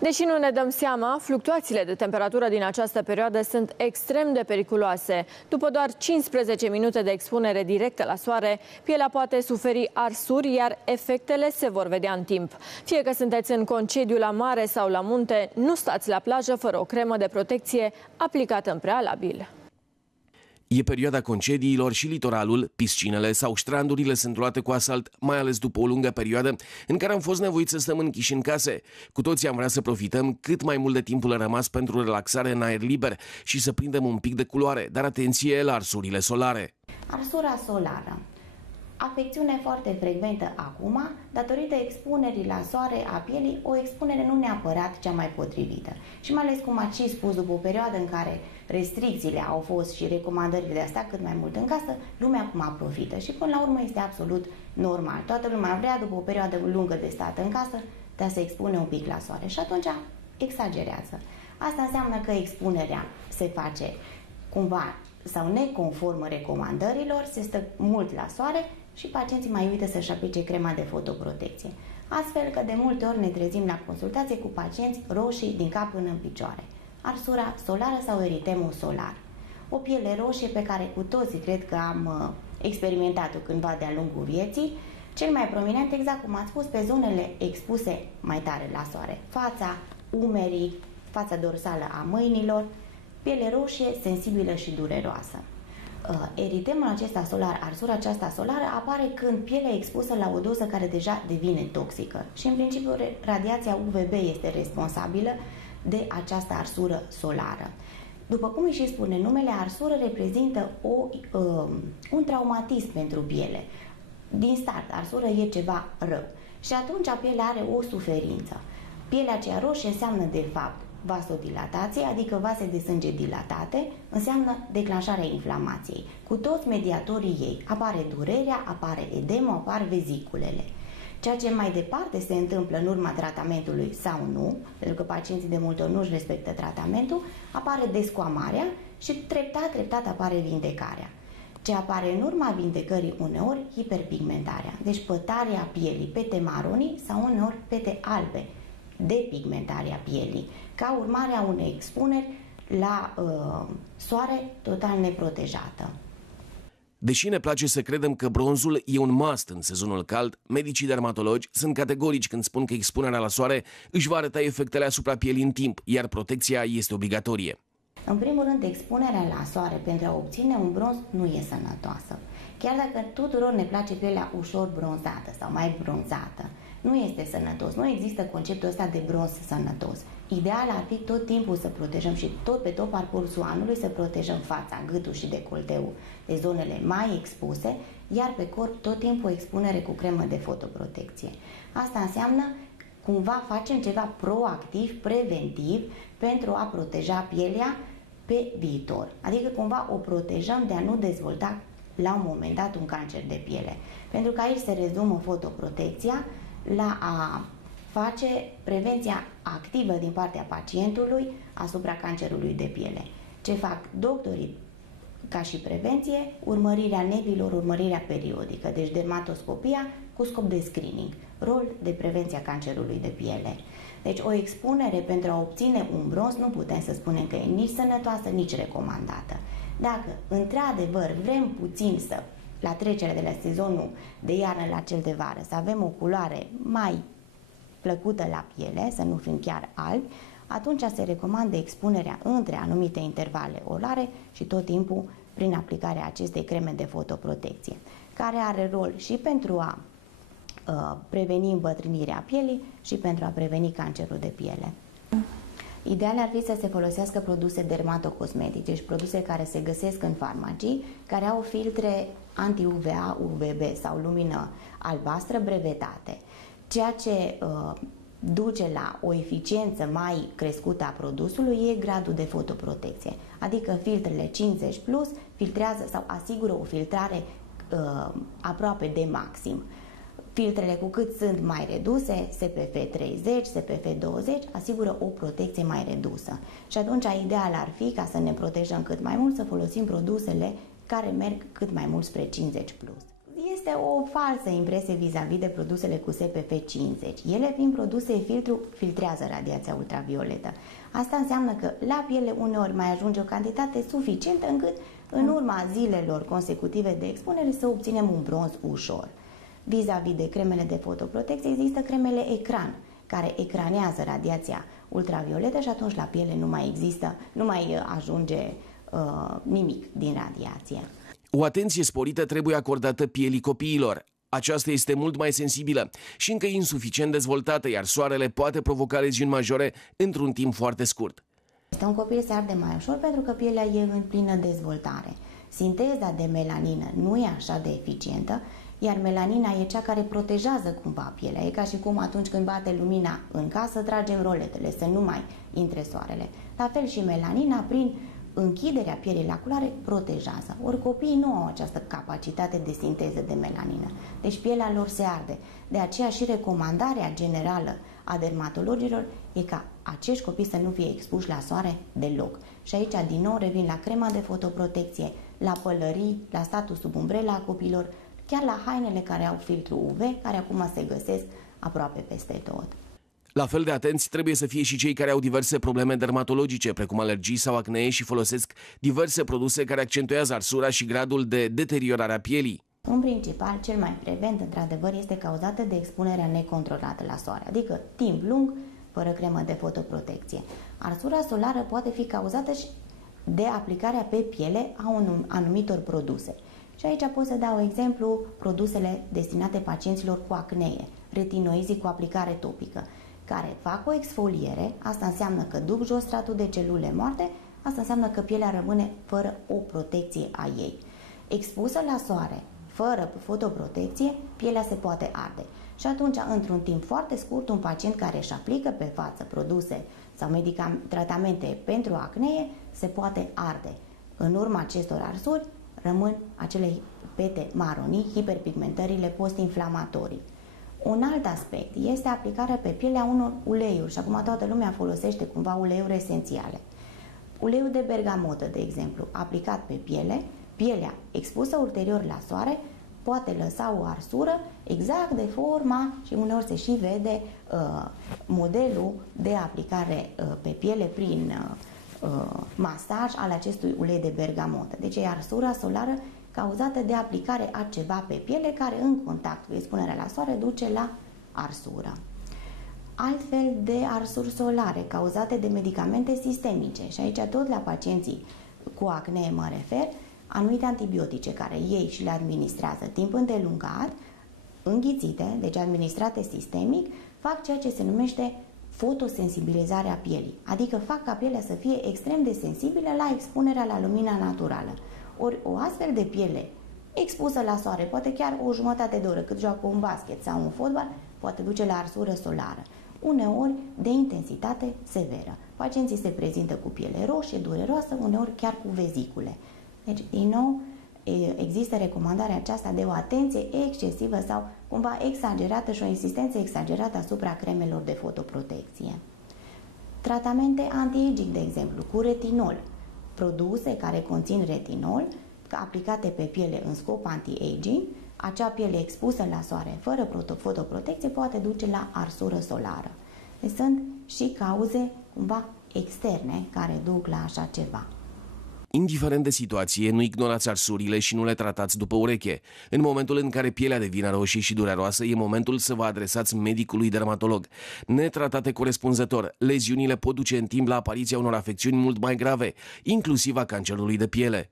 Deși nu ne dăm seama, fluctuațiile de temperatură din această perioadă sunt extrem de periculoase. După doar 15 minute de expunere directă la soare, pielea poate suferi arsuri, iar efectele se vor vedea în timp. Fie că sunteți în concediu la mare sau la munte, nu stați la plajă fără o cremă de protecție aplicată în prealabil. E perioada concediilor și litoralul, piscinele sau strandurile sunt luate cu asalt, mai ales după o lungă perioadă în care am fost nevoiți să stăm închiși în case. Cu toții am vrea să profităm cât mai mult de timpul rămas pentru relaxare în aer liber și să prindem un pic de culoare, dar atenție la arsurile solare. Arsura solară. Afecțiune foarte frecventă acum, datorită expunerii la soare a pielii, o expunere nu neapărat cea mai potrivită. Și mai ales, cum ați și spus, după o perioadă în care restricțiile au fost și recomandările de a sta cât mai mult în casă, lumea acum profită și până la urmă este absolut normal. Toată lumea vrea, după o perioadă lungă de stat în casă, de a se expune un pic la soare și atunci exagerează. Asta înseamnă că expunerea se face cumva sau neconformă recomandărilor, se stă mult la soare și pacienții mai uită să-și aplice crema de fotoprotecție. Astfel că de multe ori ne trezim la consultație cu pacienți roșii din cap până în picioare. Arsura solară sau eritemul solar. O piele roșie pe care cu toții cred că am experimentat-o cândva de-a lungul vieții, cel mai prominent, exact cum ați spus, pe zonele expuse mai tare la soare. Fața, umerii, fața dorsală a mâinilor, piele roșie, sensibilă și dureroasă. Eritemul acesta solar, arsura aceasta solară, apare când pielea e expusă la o doză care deja devine toxică și în principiu radiația UVB este responsabilă de această arsură solară. După cum îi și spune numele, arsură reprezintă un traumatism pentru piele. Din start, arsură e ceva rău și atunci pielea are o suferință. Pielea aceea roșie înseamnă de fapt vasodilatație, adică vase de sânge dilatate, înseamnă declanșarea inflamației. Cu toți mediatorii ei apare durerea, apare edemul, apar veziculele. Ceea ce mai departe se întâmplă în urma tratamentului sau nu, pentru că pacienții de multe ori nu își respectă tratamentul, apare descoamarea și treptat apare vindecarea. Ce apare în urma vindecării uneori, hiperpigmentarea, deci pătarea pielii, pete maronii sau uneori pete albe, depigmentarea pielii, ca urmare a unei expuneri la soare total neprotejată. Deși ne place să credem că bronzul e un must în sezonul cald, medicii dermatologi sunt categorici când spun că expunerea la soare își va arăta efectele asupra pielii în timp, iar protecția este obligatorie. În primul rând, expunerea la soare pentru a obține un bronz nu e sănătoasă. Chiar dacă tuturor ne place pielea ușor bronzată sau mai bronzată, nu este sănătos. Nu există conceptul ăsta de bronz sănătos. Ideal ar fi tot timpul să protejăm și pe tot parcursul anului să protejăm fața, gâtul și decolteul de zonele mai expuse, iar pe corp tot timpul o expunere cu cremă de fotoprotecție. Asta înseamnă cumva facem ceva proactiv, preventiv pentru a proteja pielea pe viitor. Adică cumva o protejăm de a nu dezvolta la un moment dat un cancer de piele. Pentru că aici se rezumă fotoprotecția la a face prevenția activă din partea pacientului asupra cancerului de piele. Ce fac doctorii ca și prevenție? Urmărirea nevilor, urmărirea periodică, deci dermatoscopia cu scop de screening, rol de prevenție a cancerului de piele. Deci o expunere pentru a obține un bronz nu putem să spunem că e nici sănătoasă, nici recomandată. Dacă într-adevăr vrem puțin să, la trecerea de la sezonul de iarnă la cel de vară, să avem o culoare mai plăcută la piele, să nu fim chiar albi, atunci se recomandă expunerea între anumite intervale orare și tot timpul prin aplicarea acestei creme de fotoprotecție, care are rol și pentru a preveni îmbătrânirea pielii și pentru a preveni cancerul de piele. Ideal ar fi să se folosească produse dermatocosmetice, deci produse care se găsesc în farmacii, care au filtre anti-UVA, UVB sau lumină albastră brevetate, ceea ce duce la o eficiență mai crescută a produsului e gradul de fotoprotecție, adică filtrele 50 plus filtrează sau asigură o filtrare aproape de maxim. Filtrele cu cât sunt mai reduse, SPF 30, SPF 20, asigură o protecție mai redusă. Și atunci ideal ar fi, ca să ne protejăm cât mai mult, să folosim produsele care merg cât mai mult spre 50 plus. este o falsă impresie vis-a-vis de produsele cu SPF50. Ele, fiind produse filtru, filtrează radiația ultravioletă. Asta înseamnă că la piele uneori mai ajunge o cantitate suficientă încât în urma zilelor consecutive de expunere să obținem un bronz ușor. Vis-a-vis de cremele de fotoprotecție există cremele ecran, care ecranează radiația ultravioletă și atunci la piele nu mai ajunge nimic din radiație. O atenție sporită trebuie acordată pielii copiilor. Aceasta este mult mai sensibilă și încă insuficient dezvoltată, iar soarele poate provoca leziuni majore într-un timp foarte scurt. Un copil se arde mai ușor pentru că pielea e în plină dezvoltare. Sinteza de melanină nu e așa de eficientă, iar melanina e cea care protejează cumva pielea. E ca și cum atunci când bate lumina în casă, tragem roletele să nu mai intre soarele. La fel și melanina, prin închiderea pielii la culoare, protejează. Ori copiii nu au această capacitate de sinteză de melanina. Deci pielea lor se arde. De aceea și recomandarea generală a dermatologilor e ca acești copii să nu fie expuși la soare deloc. Și aici din nou revin la crema de fotoprotecție, la pălării, la statul sub umbrela a copilor, chiar la hainele care au filtru UV, care acum se găsesc aproape peste tot. La fel de atenți trebuie să fie și cei care au diverse probleme dermatologice, precum alergii sau acnee și folosesc diverse produse care accentuează arsura și gradul de deteriorare a pielii. În principal, cel mai frecvent, într-adevăr, este cauzată de expunerea necontrolată la soare, adică timp lung, fără cremă de fotoprotecție. Arsura solară poate fi cauzată și de aplicarea pe piele a anumitor produse. Și aici pot să dau exemplu produsele destinate pacienților cu acnee, retinoizii cu aplicare topică, care fac o exfoliere, asta înseamnă că duc jos stratul de celule moarte, asta înseamnă că pielea rămâne fără o protecție a ei. Expusă la soare, fără fotoprotecție, pielea se poate arde. Și atunci, într-un timp foarte scurt, un pacient care își aplică pe față produse sau tratamente pentru acnee se poate arde. În urma acestor arsuri rămân acele pete maronii, hiperpigmentările post-inflamatorii. Un alt aspect este aplicarea pe pielea unor uleiuri și acum toată lumea folosește cumva uleiuri esențiale. Uleiul de bergamotă, de exemplu, aplicat pe piele, pielea expusă ulterior la soare poate lăsa o arsură exact de forma și uneori se și vede modelul de aplicare pe piele prin masaj al acestui ulei de bergamotă. Deci e arsura solară cauzată de aplicare a ceva pe piele care în contact cu expunerea la soare duce la arsură. Altfel de arsuri solare cauzate de medicamente sistemice și aici tot la pacienții cu acnee mă refer, anumite antibiotice care ei și le administrează timp îndelungat, înghițite, deci administrate sistemic, fac ceea ce se numește fotosensibilizarea pielii, adică fac ca pielea să fie extrem de sensibilă la expunerea la lumina naturală. Ori o astfel de piele expusă la soare, poate chiar o jumătate de oră cât joacă un basket sau un fotbal, poate duce la arsură solară, uneori de intensitate severă. Pacienții se prezintă cu piele roșie, dureroasă, uneori chiar cu vezicule. Deci, din nou, există recomandarea aceasta de o atenție excesivă sau cumva exagerată și o insistență exagerată asupra cremelor de fotoprotecție. Tratamente anti-aging, de exemplu, cu retinol, produse care conțin retinol, aplicate pe piele în scop anti-aging, acea piele expusă la soare fără fotoprotecție poate duce la arsură solară. Deci sunt și cauze cumva externe care duc la așa ceva. Indiferent de situație, nu ignorați arsurile și nu le tratați după ureche. În momentul în care pielea devine roșie și dureroasă, e momentul să vă adresați medicului dermatolog. Netratate corespunzător, leziunile pot duce în timp la apariția unor afecțiuni mult mai grave, inclusiv a cancerului de piele.